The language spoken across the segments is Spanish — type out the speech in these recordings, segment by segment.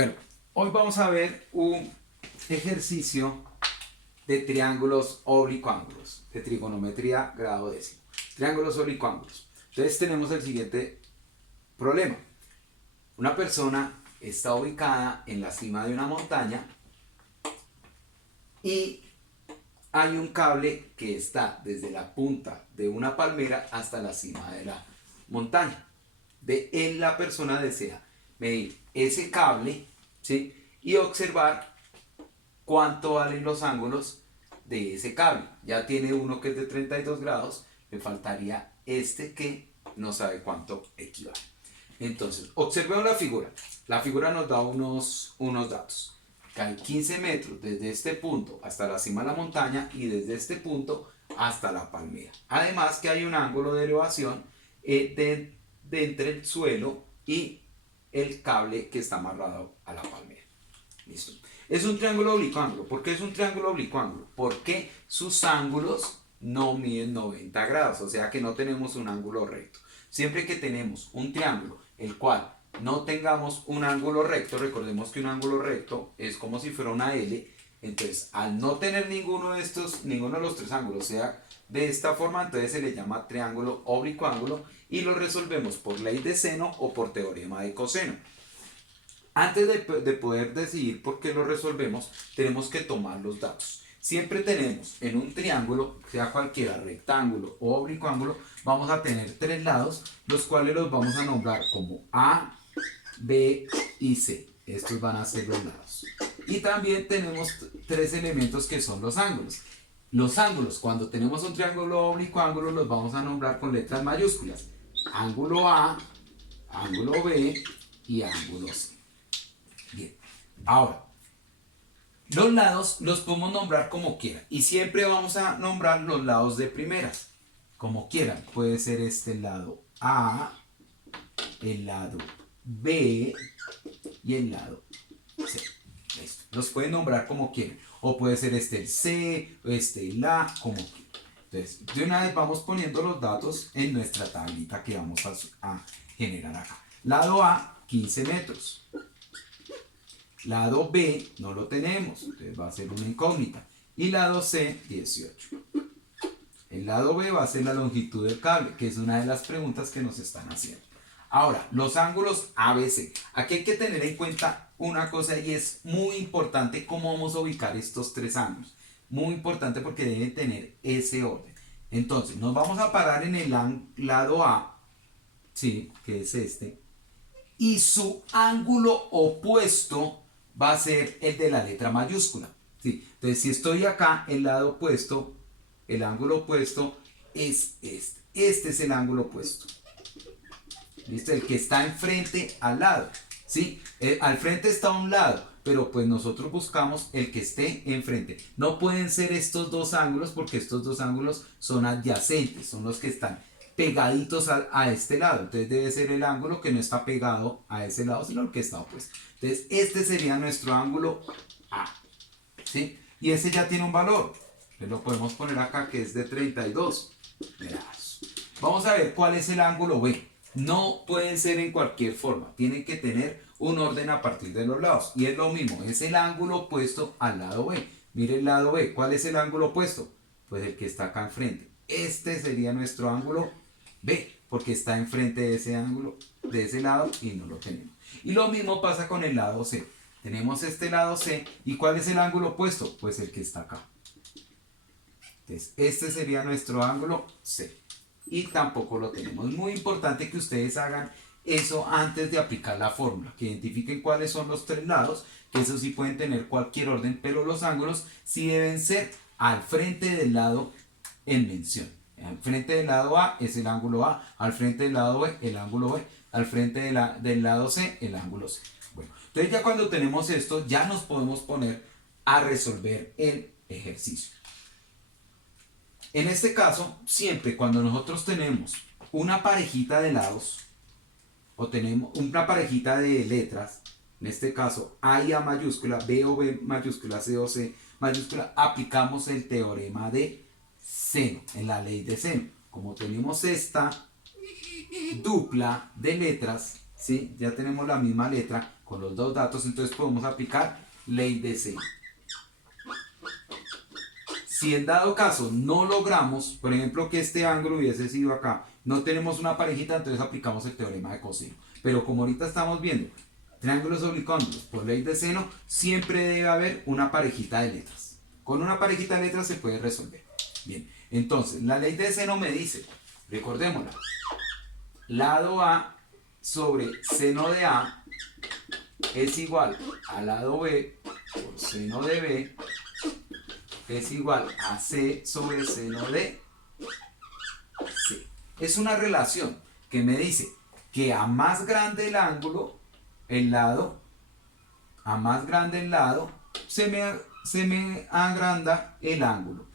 Bueno, hoy vamos a ver un ejercicio de triángulos oblicuángulos, de trigonometría grado décimo. Triángulos oblicuángulos. Entonces tenemos el siguiente problema. Una persona está ubicada en la cima de una montaña y hay un cable que está desde la punta de una palmera hasta la cima de la montaña. La persona desea medir ese cable, ¿sí? Y observar cuánto valen los ángulos de ese cable. Ya tiene uno que es de 32 grados, le faltaría este que no sabe cuánto equivale. Entonces, observemos la figura. La figura nos da unos datos. Que hay 15 metros desde este punto hasta la cima de la montaña y desde este punto hasta la palmera. Además que hay un ángulo de elevación de entre el suelo y el cable que está amarrado a la palmera. ¿Listo? Es un triángulo oblicuángulo. ¿Por qué es un triángulo oblicuángulo? Porque sus ángulos no miden 90 grados, o sea que no tenemos un ángulo recto. Siempre que tenemos un triángulo el cual no tengamos un ángulo recto, recordemos que un ángulo recto es como si fuera una L, entonces al no tener ninguno de los tres ángulos sea de esta forma, entonces se le llama triángulo oblicuángulo y lo resolvemos por ley de seno o por teorema de coseno. Antes de poder decidir por qué lo resolvemos, tenemos que tomar los datos. Siempre tenemos en un triángulo, sea cualquiera, rectángulo o oblicuángulo, vamos a tener tres lados, los cuales los vamos a nombrar como A, B y C. Estos van a ser los lados. Y también tenemos tres elementos que son los ángulos. Los ángulos, cuando tenemos un triángulo oblicuángulo, los vamos a nombrar con letras mayúsculas. Ángulo A, ángulo B y ángulo C. Bien, ahora, los lados los podemos nombrar como quieran. Y siempre vamos a nombrar los lados de primeras, como quieran. Puede ser este lado A, el lado B y el lado C. Listo. Los pueden nombrar como quieran. O puede ser este el C, o este el A, como quieran. Entonces, de una vez vamos poniendo los datos en nuestra tablita que vamos a generar acá. Lado A, 15 metros. Lado B no lo tenemos, entonces va a ser una incógnita. Y lado C, 18. El lado B va a ser la longitud del cable, que es una de las preguntas que nos están haciendo. Ahora, los ángulos ABC. Aquí hay que tener en cuenta una cosa y es muy importante cómo vamos a ubicar estos tres ángulos. Muy importante porque deben tener ese orden. Entonces, nos vamos a parar en el lado A, ¿sí? Que es este. Y su ángulo opuesto va a ser el de la letra mayúscula. ¿Sí? Entonces, si estoy acá, el lado opuesto, el ángulo opuesto es este. Este es el ángulo opuesto. ¿Listo? El que está enfrente al lado. ¿Sí? Al frente está a un lado, pero pues nosotros buscamos el que esté enfrente. No pueden ser estos dos ángulos porque estos dos ángulos son adyacentes, son los que están pegaditos a este lado. Entonces debe ser el ángulo que no está pegado a ese lado, sino el que está opuesto. Entonces este sería nuestro ángulo A. ¿Sí? Y ese ya tiene un valor. Entonces lo podemos poner acá que es de 32 grados. Vamos a ver cuál es el ángulo B. No pueden ser en cualquier forma. Tienen que tener un orden a partir de los lados. Y es lo mismo. Es el ángulo opuesto al lado B. Mire el lado B. ¿Cuál es el ángulo opuesto? Pues el que está acá enfrente. Este sería nuestro ángulo B, porque está enfrente de ese ángulo, de ese lado, y no lo tenemos. Y lo mismo pasa con el lado C. Tenemos este lado C, ¿y cuál es el ángulo opuesto? Pues el que está acá. Entonces, este sería nuestro ángulo C. Y tampoco lo tenemos. Muy importante que ustedes hagan eso antes de aplicar la fórmula, que identifiquen cuáles son los tres lados, que eso sí pueden tener cualquier orden, pero los ángulos sí deben ser al frente del lado en mención. Al frente del lado A es el ángulo A, al frente del lado B el ángulo B, al frente del lado C el ángulo C. Bueno, entonces ya cuando tenemos esto ya nos podemos poner a resolver el ejercicio. En este caso, siempre cuando nosotros tenemos una parejita de lados o tenemos una parejita de letras, en este caso A y A mayúscula, B o B mayúscula, C o C mayúscula, aplicamos el teorema de seno, en la ley de seno. Como tenemos esta dupla de letras, ¿sí? Ya tenemos la misma letra con los dos datos, entonces podemos aplicar ley de seno. Si en dado caso no logramos, por ejemplo, que este ángulo hubiese sido acá, no tenemos una parejita, entonces aplicamos el teorema de coseno. Pero como ahorita estamos viendo triángulos oblicuos por ley de seno, siempre debe haber una parejita de letras. Con una parejita de letras se puede resolver. Bien, entonces la ley de seno me dice, recordémosla, lado A sobre seno de A es igual a lado B por seno de B es igual a C sobre seno de C. Es una relación que me dice que a más grande el ángulo, el lado, a más grande el lado, se me agranda el ángulo.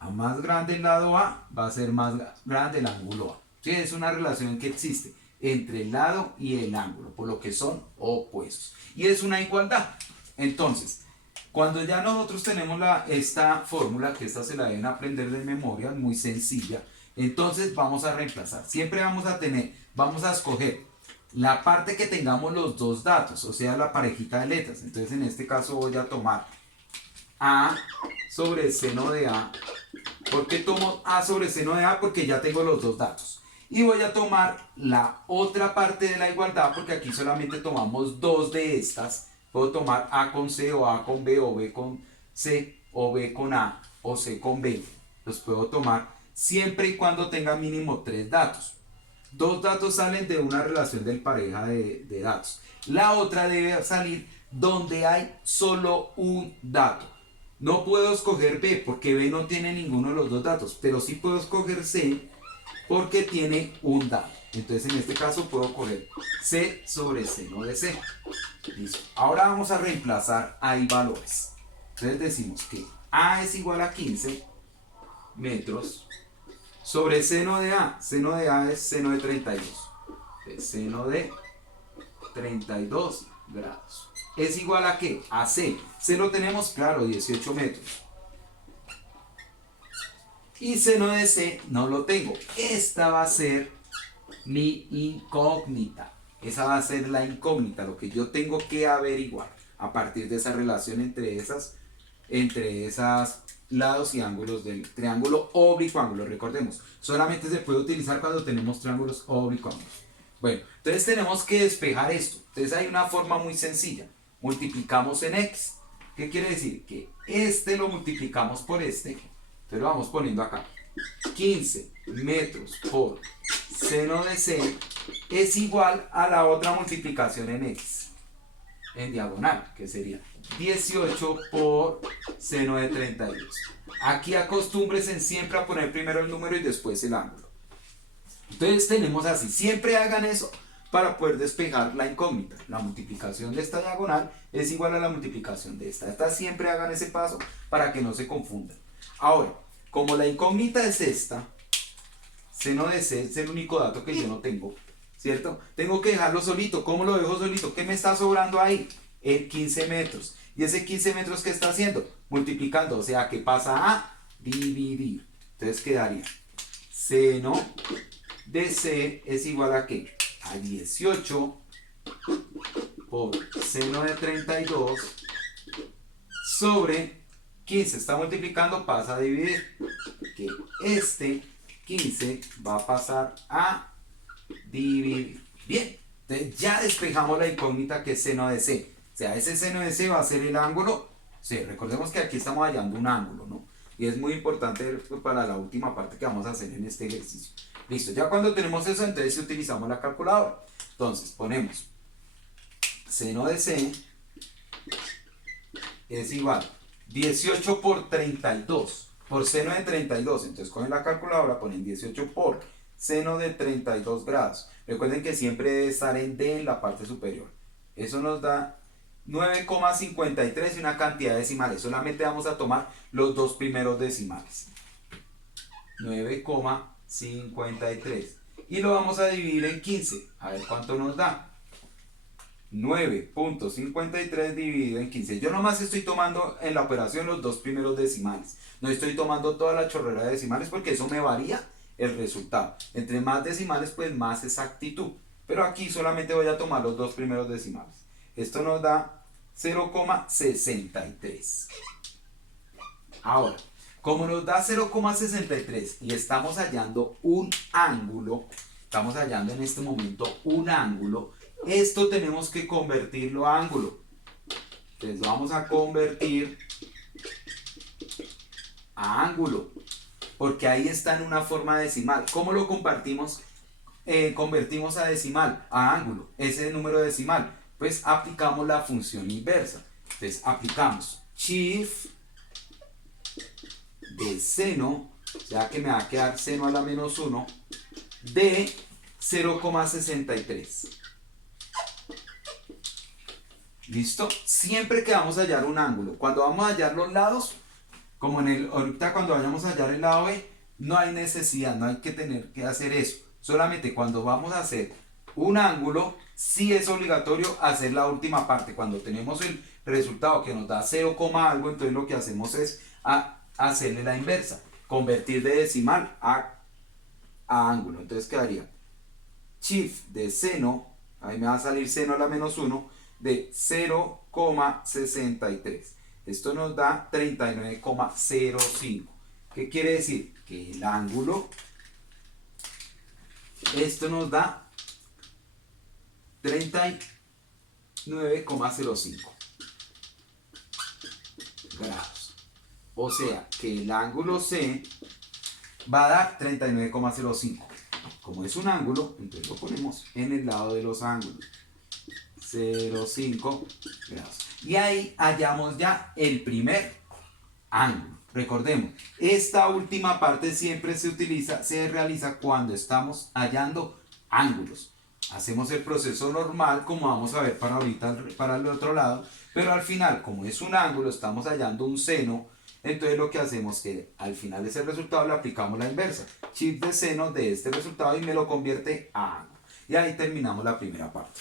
A más grande el lado A, va a ser más grande el ángulo A. ¿Sí? Es una relación que existe entre el lado y el ángulo, por lo que son opuestos. Y es una igualdad. Entonces, cuando ya nosotros tenemos esta fórmula, que esta se la deben aprender de memoria, muy sencilla, entonces vamos a reemplazar. Siempre vamos a escoger la parte que tengamos los dos datos, o sea, la parejita de letras. Entonces, en este caso voy a tomar A sobre seno de A. ¿Por qué tomo A sobre seno de A? Porque ya tengo los dos datos. Y voy a tomar la otra parte de la igualdad, porque aquí solamente tomamos dos de estas. Puedo tomar A con C o A con B o B con C o B con A o C con B. Los puedo tomar siempre y cuando tenga mínimo tres datos. Dos datos salen de una relación de pareja de datos. La otra debe salir donde hay solo un dato. No puedo escoger B porque B no tiene ninguno de los dos datos, pero sí puedo escoger C porque tiene un dato. Entonces en este caso puedo coger C sobre seno de C. Listo. Ahora vamos a reemplazar ahí valores. Entonces decimos que A es igual a 15 metros sobre seno de A. Seno de A es seno de 32. Seno de 32 grados. ¿Es igual a qué? A C. C lo tenemos claro, 18 metros. Y seno de C no lo tengo. Esta va a ser mi incógnita. Esa va a ser la incógnita, lo que yo tengo que averiguar a partir de esa relación entre esas lados y ángulos del triángulo oblicuángulo. Recordemos, solamente se puede utilizar cuando tenemos triángulos oblicuángulos. Bueno, entonces tenemos que despejar esto. Entonces hay una forma muy sencilla. Multiplicamos en X. ¿Qué quiere decir? Que este lo multiplicamos por este. Entonces lo vamos poniendo acá. 15 metros por seno de C es igual a la otra multiplicación en X. En diagonal, que sería 18 por seno de 32. Aquí acostúmbrense siempre a poner primero el número y después el ángulo. Entonces tenemos así. Siempre hagan eso para poder despejar la incógnita. La multiplicación de esta diagonal es igual a la multiplicación de esta. Siempre hagan ese paso para que no se confundan. Ahora, como la incógnita es esta, seno de C es el único dato que yo no tengo, ¿cierto? Tengo que dejarlo solito. ¿Cómo lo dejo solito? ¿Qué me está sobrando ahí? El 15 metros. ¿Y ese 15 metros qué está haciendo? Multiplicando, o sea que pasa a dividir. Entonces quedaría seno de C es igual a ¿qué? A 18 por seno de 32 sobre 15. Está multiplicando, pasa a dividir. Que este 15 va a pasar a dividir. Bien, entonces ya despejamos la incógnita que es seno de C. O sea, ese seno de C va a ser el ángulo C. Recordemos que aquí estamos hallando un ángulo, ¿no? Y es muy importante para la última parte que vamos a hacer en este ejercicio. Listo, ya cuando tenemos eso, entonces utilizamos la calculadora. Entonces ponemos seno de C es igual 18 por 32 por seno de 32. Entonces cogen la calculadora, ponen 18 por seno de 32 grados. Recuerden que siempre debe estar en D en la parte superior. Eso nos da 9,53 y una cantidad de decimales. Solamente vamos a tomar los dos primeros decimales. 9,53. Y lo vamos a dividir en 15. A ver cuánto nos da. 9.53 dividido en 15. Yo nomás estoy tomando en la operación los dos primeros decimales. No estoy tomando toda la chorrera de decimales porque eso me varía el resultado. Entre más decimales, pues más exactitud. pero aquí solamente voy a tomar los dos primeros decimales. Esto nos da 0,63. Ahora, como nos da 0,63 y estamos hallando un ángulo, estamos hallando en este momento un ángulo, esto tenemos que convertirlo a ángulo. Entonces lo vamos a convertir a ángulo, porque ahí está en una forma decimal. ¿Cómo lo compartimos? Convertimos a decimal, a ángulo, ese número decimal. Pues aplicamos la función inversa. Entonces aplicamos shift de seno, o sea que me va a quedar seno a la menos 1, de 0,63. ¿Listo? Siempre que vamos a hallar un ángulo, cuando vamos a hallar los lados, como ahorita cuando vayamos a hallar el lado B, no hay necesidad, no hay que tener que hacer eso. Solamente cuando vamos a hacer un ángulo, sí es obligatorio hacer la última parte. Cuando tenemos el resultado que nos da 0, algo, entonces lo que hacemos es hacerle la inversa, convertir de decimal a ángulo. Entonces quedaría shift de seno, ahí me va a salir seno a la menos 1, de 0,63. Esto nos da 39,05. ¿Qué quiere decir? Que el ángulo, esto nos da 39,05 grados. O sea que el ángulo C va a dar 39,05. Como es un ángulo, entonces lo ponemos en el lado de los ángulos. 0,5 grados. Y ahí hallamos ya el primer ángulo. Recordemos, esta última parte siempre se realiza cuando estamos hallando ángulos. Hacemos el proceso normal, como vamos a ver para ahorita, para el otro lado, pero al final, como es un ángulo, estamos hallando un seno, entonces lo que hacemos es que al final de ese resultado le aplicamos la inversa. Shift de seno de este resultado y me lo convierte a ángulo. Y ahí terminamos la primera parte.